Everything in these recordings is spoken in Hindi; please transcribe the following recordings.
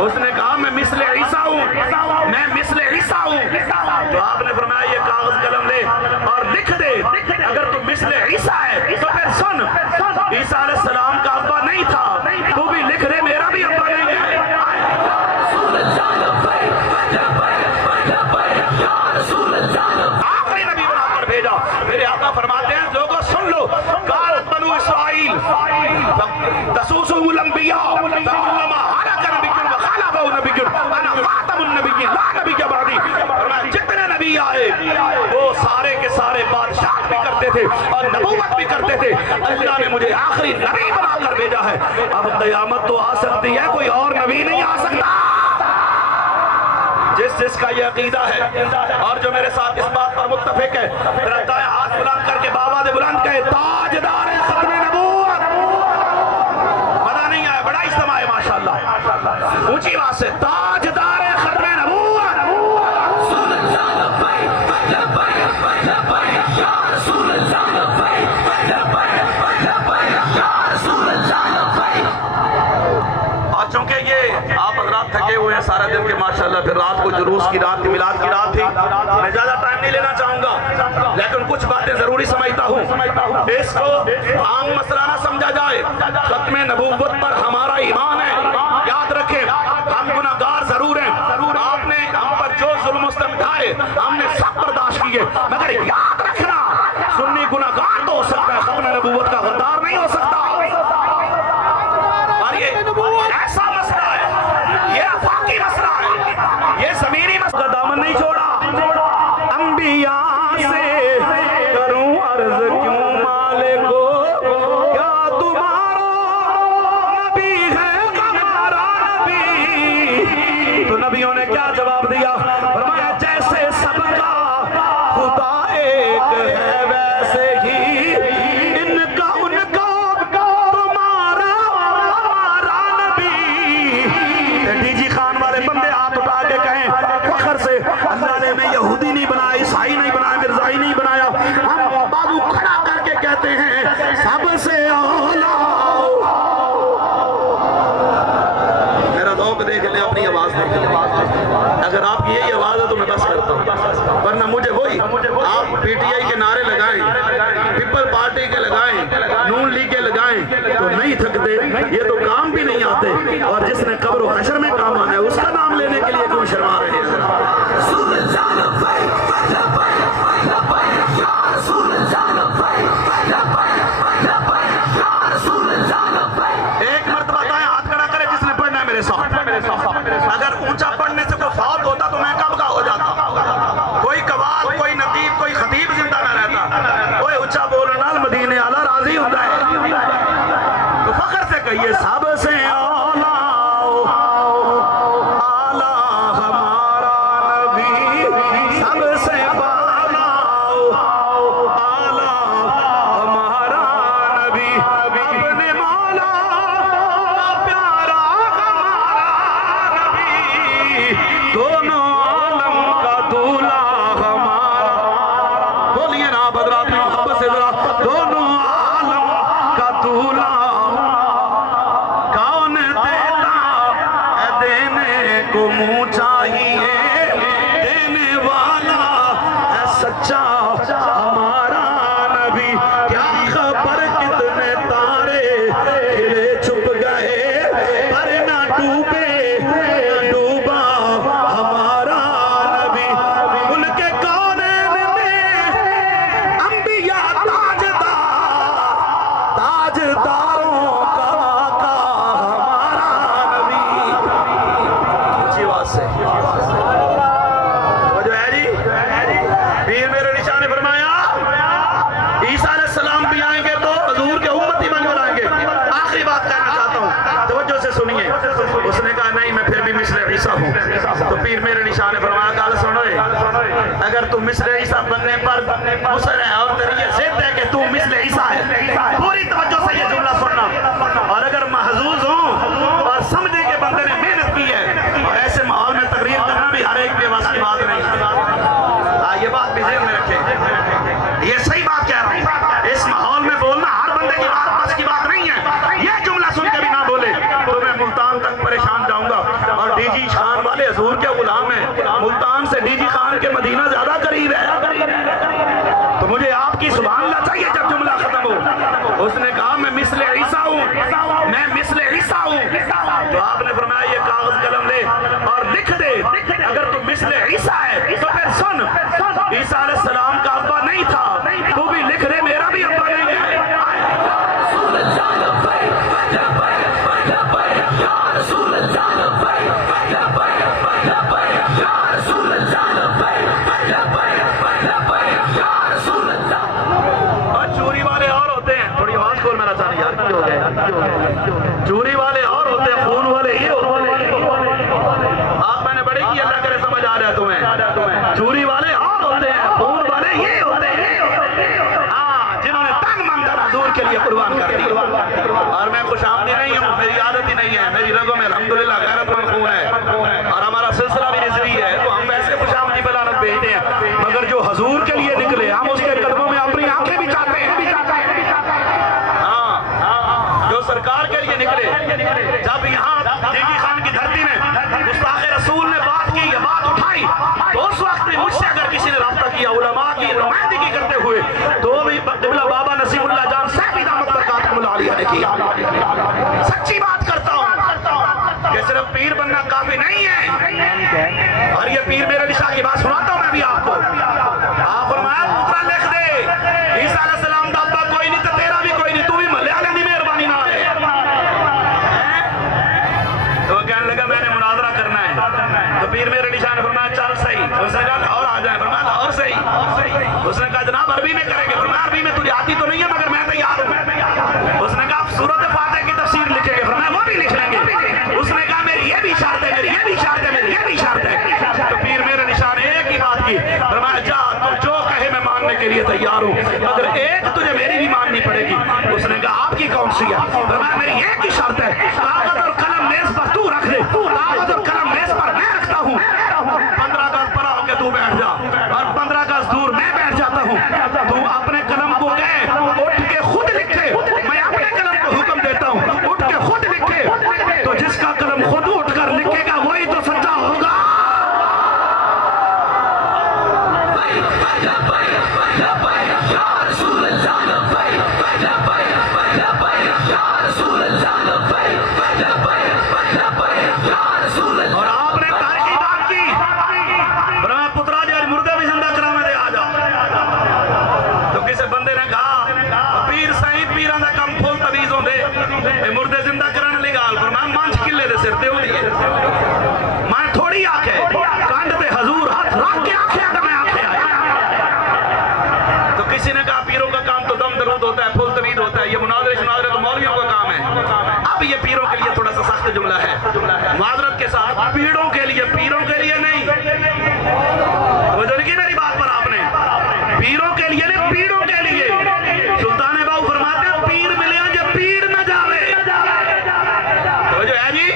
उसने कहा मैं मिस्ले ईसा हूँ, मैं मिस्ले ईसा हूँ। तो आपने फरमाया ये कागज कलम ले और लिख दे, अगर तू मिस्ले ईसा है तो फिर सुन, ईसा अलैहिस्सलाम का अब्बा नहीं था, तू भी लिख दे मेरा भी अब्बा नहीं है। आखिरी नबी बनाकर भेजा। मेरे आका फरमाते हैं लोगों सुन लो, कालत बनु इस्राइल तसूसुहुल अंबिया फकुल्लमा हलका नबियुन व खलफहु नबियुन अना खातमुन नबिय्यीन ला नबी के बादी। जितने नबी आए वो सारे के सारे बादशाह भी करते थे और नबूवत भी करते थे। अल्लाह ने मुझे आखिरी नबी बनाकर भेजा है। अब कयामत तो आ सकती है, कोई और नबी नहीं आ सकता। जिसका ये अकीदा है और जो मेरे साथ इस बात पर मुत्तफिक है, रखता है हाथ बुलंद करके बाबा ने बुलंद कहे ताजदार खत्म नबूवत। पता नहीं आया, बड़ा इज्तिमा है माशाअल्लाह, ऊंची बात से ताजदार खत्म नबूवत। और चूंकि ये आप हज़रात थके हुए हैं सारा दिन के माशाअल्लाह, फिर रात को जुलूस की रात थी, मिलाद की रात थी, मैं ज्यादा टाइम नहीं लेना चाहूंगा, लेकिन कुछ बातें जरूरी समझता हूँ। इसको आम मसला ना समझा जाए। खत्म नबूवत पर हमारा ईमान है, याद रखें, हम गुनाहगार जरूर हैं। आपने हम पर जो जुल्म उठाए हमने सब बर्दाश्त किए, मगर याद रखना सुन्नी गुनाहगार तो हो सकता है, खत्म नबूवत का गद्दार नहीं हो सकता। और ये ऐसा मसला है, ये आफाकी मसला है, ये ज़मीनी मसला। दामन नहीं छोड़ा। अंबिया से करूं अर्ज क्यों मालिको, क्या तुम्हारा नबी है हमारा नबी। तो नबियों ने क्या जवाब दिया? फरमाया जैसे सबका खुदा एक है वैसे ही इनका उनका तुम्हारा हमारा नबी। डीजी खान वाले बंदे हाथ उठा के कहें फखर से, अल्लाह ने हमें यहूदी नहीं बनाया, ईसाई नहीं बनाया, मिर्जाई नहीं बनाया। हम बाबू खड़ा करके कहते हैं सबसे औला। मेरा दौक देख ले, अपनी आवाज देख ले। अगर आपकी यही आवाज है तो मैं बस करता हूँ, वरना मुझे वही आप पीटीआई के नारे लगाएं, पीपल पार्टी के लगाएं, नून लीग के लगाएं तो नहीं थकते, ये तो काम भी नहीं आते। और जिसने कब्र और हशर में काम आना है उसका नाम लेने के लिए क्यों शर्मा रहे हैं? एक मर्तबा दाएं हाथ खड़ा करे जिसने पढ़ना है मेरे साथ। अगर ऊंचा पढ़ने से कोई फाउल होता तो मैं कब का हो जाता। कोई कवाल, कोई नतीब, कोई खतीब जिंदा ना रहता। कोई ऊंचा बोलना मदीने आला राजी होता है। तो फखर से कहिए सबसे आला आला हमारा नबी, सबसे आला आला हमारा नबी, अपने मौला प्यारा हमारा नबी, दोनों आलम का दूल्हा हमारा। बोलिए ना बदरात में मोहब्बत से जरा, दोनों आलम का दूल्हा कौन देता है, देने को मुँह चाहिए, देने वाला है सच्चा हमारा नबी। क्या खबर कितने तारे खिले छुप गए, पर ना डूबे ना डूबा हमारा नबी। उनके कौनैन में अंबिया ताजदारों का आका हमारा नबी। ऊंची आवाज से वो जो है जी, पीर मेरे निशान ने फरमाया ईसा अलैहिस्सलाम भी आएंगे तो हजूर के उम्मती बन कर आएंगे। आखिरी बात कहना चाहता हूँ, तवज्जो से सुनिए। उसने कहा नहीं मैं फिर भी मिस्र ईसा हूँ। तो पीर मेरे निशान ने फरमाया गाल सुनो, अगर तू मिस्र ईसा बनने पर मुसर है और तेरी ये जिद है कि तू मिस्र ईसा है, पूरी तवज्जो से ये जुमला सुनना। और अगर महजूज हो और समझे के बंदे ने मेहनत की है, और ऐसे माहौल में तकरीर करना भी हर एक के बस की बात नहीं। ये बात भी ध्यान में रखें, ये सही बात कह रहा हूँ। इस माहौल में बोलना हर बंदे की बात बस की बात नहीं है। ये जुमला सुन के भी ना बोले तो मैं मुल्तान तक परेशान जाऊंगा और खान से डीजी खान के मदीना ज्यादा करीब है, तो मुझे आपकी सुभान अल्लाह चाहिए जब जुमला खत्म हो। उसने कहा मैं मिस्ले ईसा हूँ, मैं मिस्ले ईसा हूँ। तो आपने फरमाया ये कागज कलम ले और लिख दे, अगर तू मिस्ले ईसा है तो फिर सुन, ईसा अलैहिस्सलाम का अब्बा नहीं था, तू भी लिख दे मेरा भी अब्बा नहीं है। चोरी वाले और होते हैं, थोड़ी आवाज खोल मेरा चाह यार, क्यों हो गया? चोरी वाले और होते हैं, खून वाले ये होते हैं। आप मैंने बड़ी की अल्लाह करे समझ आ रहा है तुम्हें। चोरी वाले और होते हैं, खून वाले ये होते हैं, हाँ, जिन्होंने तन मन धन हुजूर के लिए कुर्बान कर दिया। और मैं खुशामदी नहीं हूँ, मेरी आदत ही नहीं है, मेरी रगों में अल्हम्दुलिल्लाह गैरतमंद खून है और हमारा सिलसिला भी रिजवी है, तो हम वैसे खुशामदी बलानत भेजते हैं। मगर जो हुजूर के लिए निकले, हम उसके कदमों में अपनी आंखें भी चाहते हैं। हाँ, जो सरकार के लिए निकले, जब यहाँ डीजी खान की धरती में गुस्ताखे रसूल ने बात की, बात उठाई, तो उस वक्त भी मुझसे अगर किसी ने राब्ता किया उलमा की नुमाइंदगी करते हुए, तो भी क़िबला बाबा नसीमुल्लाह जान साहब दामत बरकातहुमुल्लाह आलिया ने किया। सच्ची बात करता हूँ कि सिर्फ पीर बनना काफी नहीं है। और ये पीर मेरे निशा की बात सुनाता हूँ मैं भी आपको। आप फरमाया पुत्रा लिख दे, ईसा अलैहिस्सलाम दा अब्बा कोई नहीं तो तेरा भी कोई नहीं, तू भी मलयाले दी मेहरबानी ना है। तो कहने लगा मैंने मुनाजरा करना है, तो पीर मेरे निशा ने फरमाया चल सही। उसने कहा और आ जाए, फरमाया और सही। उसने कहा जनाब अरबी में करेंगे, फरमाया अरबी में तुझे आती तो नहीं है मगर मैं तैयार हूँ। उसने कहा सूरत फातिहा की तफसीर लिखेंगे, फरमाया वो भी लिख लेंगे। उसने कहा मेरी ये भी शर्त है, मेरी ये भी शर्त है, मेरी ये भी शर्त है। तो पीर मेरे निशा ने एक ही बात की, फरमाया जा तू जो कहे मैं मानने के लिए तैयार हूँ, मगर एक तुझे मेरी भी माननी पड़ेगी। उसने कहा आपकी कौन सी है? फरमाया मेरी एक ही शर्त है, कागज और कलम मेज पर तू रख दे, कागज और कलम मेज पर मैं रखता हूँ, 15 गज परा होकर तू बैठ जा और 15 गज दूर मैं बैठ जाता हूँ। तू अपने कलम को कह उठ के खुद लिखे, मैं अपने कलम को हुक्म देता हूँ उठ के खुद लिखे। तो जिसका कलम खुद उठकर लिखेगा वही तो सच्चा होगा। और आपने तारीखी बात की, ब्रह्मपुत्रा जी आज मुर्दे भी जिंदा करावे दे आ जाओ। तो किसी बंदे ने कहा पीर साईं पीरां दा कम फुल तवीज होंदे, ते मुर्दे जिंदा कराने लई गाल फरमाया मंच किले दे सिर ते होंदी है। मैं थोड़ी आखे कंड ते हजूर हाथ रख के आखे कि मैं आखे आया। तो किसी ने कहा पीरों का काम तो दम दरूद होता है, फुल तवीज होता है, ये मुनाजरे शुनाजरे तो मौलवियों का काम है। अब ये पीरों के लिए थोड़ा सा सख्त जुमला है, माजरत के साथ, पीड़ों के लिए, पीरों के लिए नहीं। समझ रही मेरी बात पर आपने? पीरों के लिए नहीं, पीड़ों के लिए। सुल्तान बाबू फरमाते हैं पीर मिले जो पीड़ न जावे। तो जो है जी,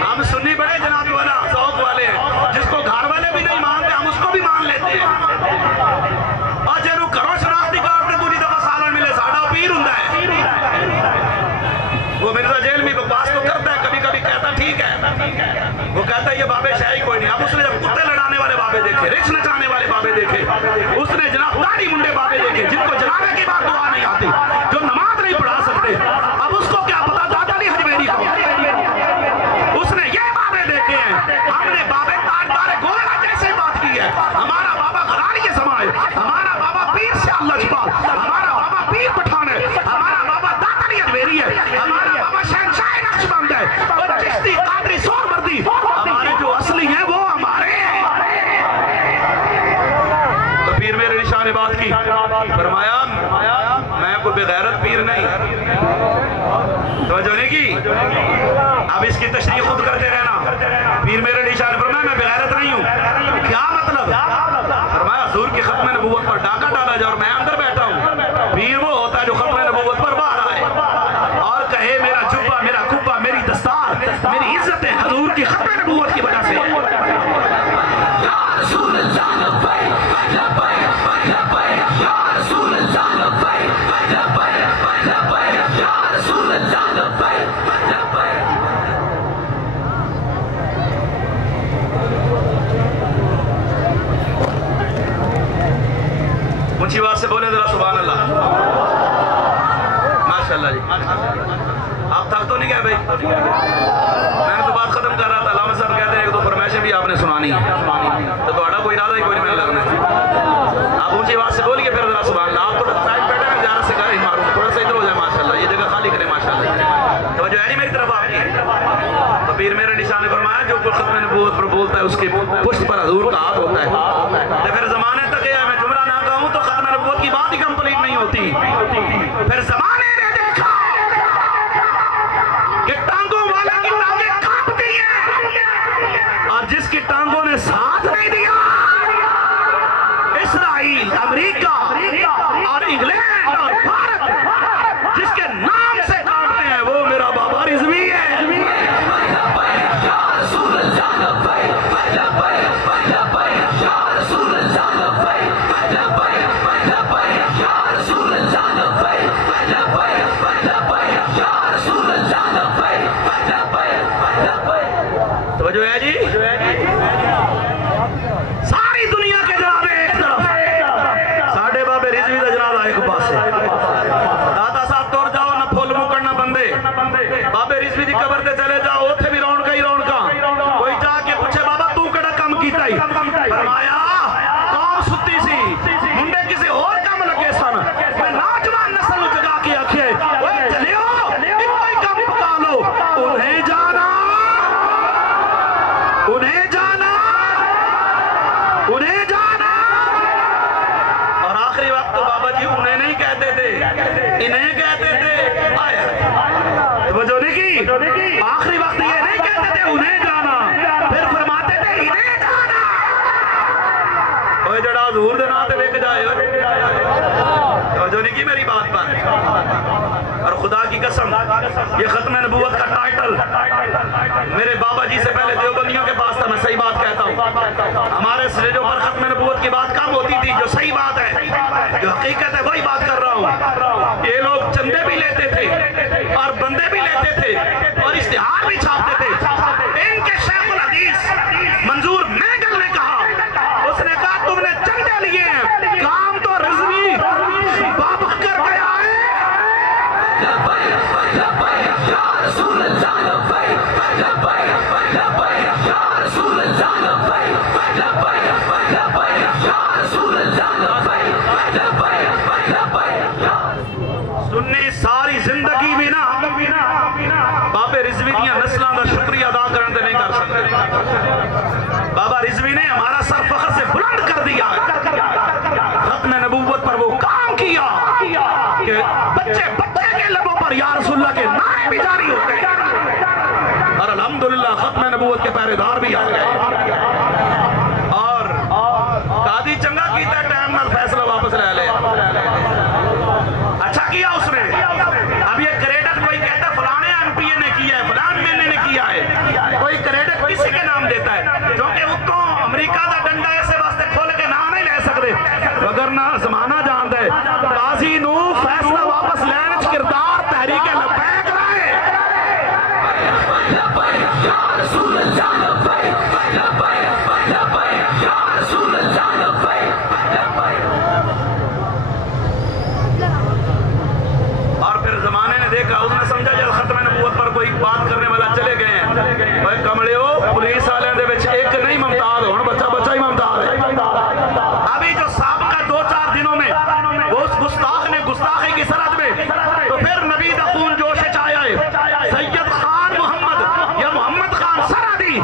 हम सुन्नी बड़े जनाब वाला शौक वाले हैं, जिसको घर वाले भी नहीं मानते हम उसको भी मान लेते हैं। और जेनू करो शनाख्ती कार्ड से दूसरी दफा सालन मिले साडा पीर हुंदा है। वो मिर्जा जेल में बकवास तो करता है, कभी कभी कहता ठीक है, वो कहता है ये बाबे शाही कोई नहीं। अब उसने जब कुत्ते लड़ाने वाले बाबे देखे, रिक्श नचाने वाले बाबे देखे, उसने जनाब दाढ़ी मुंडे बाबे देखे, जिनको जनाबे की बात दुआ नहीं आती, जो नमाज नहीं पढ़ा सकते, अब उसको क्या पता दादा अली हजवेरी को। उसने ये बाबे देखे हैं। हमने बाबे ताजदार गोला जैसे बात की है, हमारा बाबा गरारी के समाए, हमारा बाबा पीर से लजपाल, हमारा बाबा पीर पठान है, हमारा बाबा दादा अली हजवेरी है, हमारा बाबा शहनशाह नक्शबंद है, और चिश्ती कादरी सोहरवर्दी, हमारे जो असली हैं वो हमारे हैं। तो पीर मेरे निशा ने बात की, फरमाया मैं कोई बेगैरत पीर नहीं। तो जो नहीं की, अब इसकी तशरीह खुद करते रहना। पीर मेरे निशा ने फरमाया मैं बेगैरत नहीं हूँ। क्या मतलब? फरमाया हुजूर की खत्म नबूवत पर डाका डाला जाए और मैं अंदर बैठा हूँ। पीर वो होता है जो खत्म नबूवत पर बाहर आए और कहे मेरा जुब्बा, मेरा कुब्बा, मेरी दस्तार, मेरी इज्जत है हुजूर की खत्म नबूवत की वजह से। ऊंची आवाज से बोले जरा सुभान अल्लाह। माशाल्लाह जी। आप थक तो नहीं गए भाई? मैंने तो बात खत्म कर रहा था। अल्लाह साहब कहते हैं एक दो फरमाइशें भी आपने सुनानी है, तो थोड़ा कोई इरादा ही कोई नहीं मैंने लगना है। आप ऊंची आवाज से बोलिए फिर जरा सुभान अल्लाह। आप थोड़ा साइड बैठे हैं, ज़्यादा से करें मारूं, थोड़ा सा इधर हो जाए माशाल्लाह, ये जगह खाली करें माशाल्लाह। तो जो है नहीं मेरी तरफ आपकी, तो पीर मेरे निशान ने फरमाया जो कुछ खत्म नबूवत पर बोलता है उसके पुष्ट पर हजूर का हाथ होता है। तो फिर जमाने तक मैं जुमला ना कहूँ तो खत्म नबूवत की बात ही कंप्लीट नहीं होती। फिर जमाने ने देखा कि टांगों वाले की टांगें कांपती हैं, और जिसकी टांगों ने साथ नहीं दिया, इसराइल, अमेरिका और इंग्लैंड और भारत जिसके नाम से काटते हैं, वो मेरा बाबा रिजवी है। तो जो है जी, सारी दुनिया के जनाबे एक तरफ, साढ़े बाबे रिजवी का जनाजा एक पास। दादा साहब तोड़ जाओ ना, फुल मुकड़ना बंदे बाबे रिजवी की कबर से चले जाओ, उथे भी रौनका ही रौनका। कोई जाके पूछे बाबा तू केड़ा काम कीता ही? फरमाया कौम सुत्ती सी, मुंडे किसी और काम लगे सन। मैं नौजवान नस्ल जगा के आखे ओए चलियो इको ही काम पका लो, उन्हें जाना, उन्हें जाना, उन्हें जाना। और आखिरी वक्त तो बाबा जी उन्हें नहीं कहते थे, इन्हें कहते थे। वजह की आखिरी वक्त ये नहीं कहते थे उन्हें जाना, फिर फरमाते थे इन्हें जाना। ओए जड़ा हजूर दे नाम ते विक जाए, वजह नहीं की मेरी बात पर। और खुदा की कसम ये खत्म नबूवत का टाइटल मेरे बाबा जी से पहले देवबंदियों के पास था। मैं सही बात कहता हूँ, हमारे स्टेजों पर खत्म नबूवत की बात कम होती थी। जो सही बात है, जो हकीकत है, वही बात कर रहा हूँ। ये लोग चंदे भी लेते थे और बंदे भी लेते थे और इश्तिहार भी छापते थे। इनके शेखुल हदीस मंजूर मेंडल ने कहा, उसने कहा तुमने चंदे लिए हैं, काम तो रिजवी बाबा कर गया है। सुन्नी सारी जिंदगी भी ना बाबे रिजवी दिया नस्लों का शुक्रिया अदा करने नहीं कर सकते। बाबा रिजवी ने हमारा सर फख्र से बुलंद कर दिया। खत्म नबूवत पर वो काम किया कि बच्चे बच्चे के लबों पर या रसूलुल्लाह के नारे भी जारी हो गए, और अल्हम्दुलिल्लाह खत्म नबूवत के पहरेदार भी आ गए। और कादी चंगा कीता टाइम नाल फैसला वापस ले ले, अच्छा किया उसने। अब ये क्रेडिट कोई कहता फलाने एमपीए ने किया है, फलान एमएलए ने किया है, कोई क्रेडिट किसी के नाम देता है, क्योंकि उत्तों अमेरिका का डंडा ऐसे वास्ते खोल के नाम नहीं ले सकते, अगर ना जमाना जानता है काजी नू फैसला वापस लेने किरदार तहरीक लबैक लाए। और फिर जमाने ने देखा, उसने समझा जब खत्म नबूवत पर कोई बात करने वाला चले गए हैं, भाई कमले हो पुलिस वाले दे विच एक नहीं मुमताज हो, बच्चा बच्चा ही मुमताज है। अभी जो साबका 2-4 दिनों में वो उस गुस्ताख ने गुस्ताखी की सरहद में, तो फिर नबी दा खून जोश च आया है। सैयद खान मोहम्मद या मोहम्मद खान सरहदी